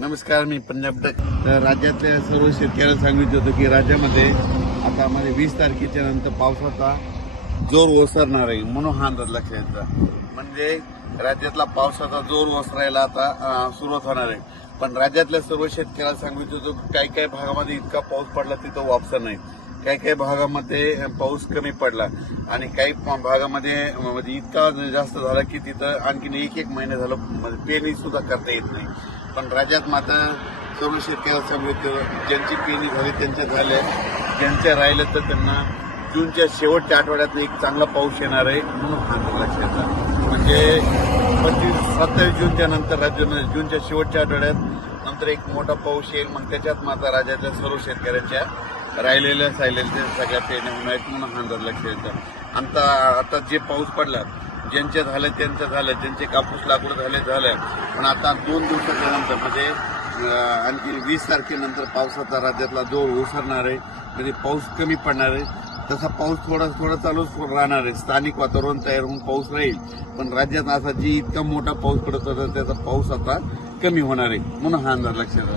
नमस्कार, मी पंजाब डक. तर राज्यातल्या सर्व शेतकऱ्यांना सांगितलं होतं की राज्यामध्ये आता आम्हाला 20 तारखेच्या नंतर पावसाचा जोर ओसरणार आहे, म्हणून हा अंदाज लक्षात घ्यायचा. म्हणजे राज्यातला पावसाचा जोर ओसरायला आता सुरुवात होणार आहे. पण राज्यातल्या सर्व शेतकऱ्याला सांगितलं होतं काही काही भागामध्ये इतका पाऊस पडला तिथं वापसा नाही, काही काही भागामध्ये पाऊस कमी पडला आणि काही भागामध्ये म्हणजे इतका जास्त झाला की तिथं आणखीन एक महिना झालं पेरणी सुद्धा करता येत नाही. पण राज्यात मात्र सर्व शेतकऱ्याला सांगितलं ज्यांची पेरणी झाली त्यांच्या झाल्या, ज्यांच्या राहिलं तर त्यांना जूनच्या शेवटच्या आठवड्यात एक चांगला पाऊस येणार आहे, म्हणून हा लक्षात. म्हणजे 27 जूनच्या नंतर राज्यामध्ये जूनच्या शेवटच्या आठवड्यात नंतर एक मोठा पाऊस येईल. मग त्याच्यात मात्र राज्यातल्या सर्व शेतकऱ्यांच्या राहिलेल्या सगळ्या पेरण्या होणार आहेत, म्हणून हा अंदाज लक्षात येतं. आता जे पाऊस पडला ज्यांच्या झालं त्यांचं झालं, ज्यांचे कापूस लाकूड झालं. पण आता 2 दिवसाच्या नंतर म्हणजे आणखी 20 तारखेनंतर पावसाचा राज्यातला जोर ओसरणार आहे. म्हणजे पाऊस कमी पडणार आहे. तसा पाऊस थोडा चालूच राहणार आहे. स्थानिक वातावरण तयार होऊन पाऊस राहील. पण राज्यात असा जी इतका मोठा पाऊस पडत होता त्याचा पाऊस आता कमी होणार आहे, म्हणून हा अंदाज लक्षात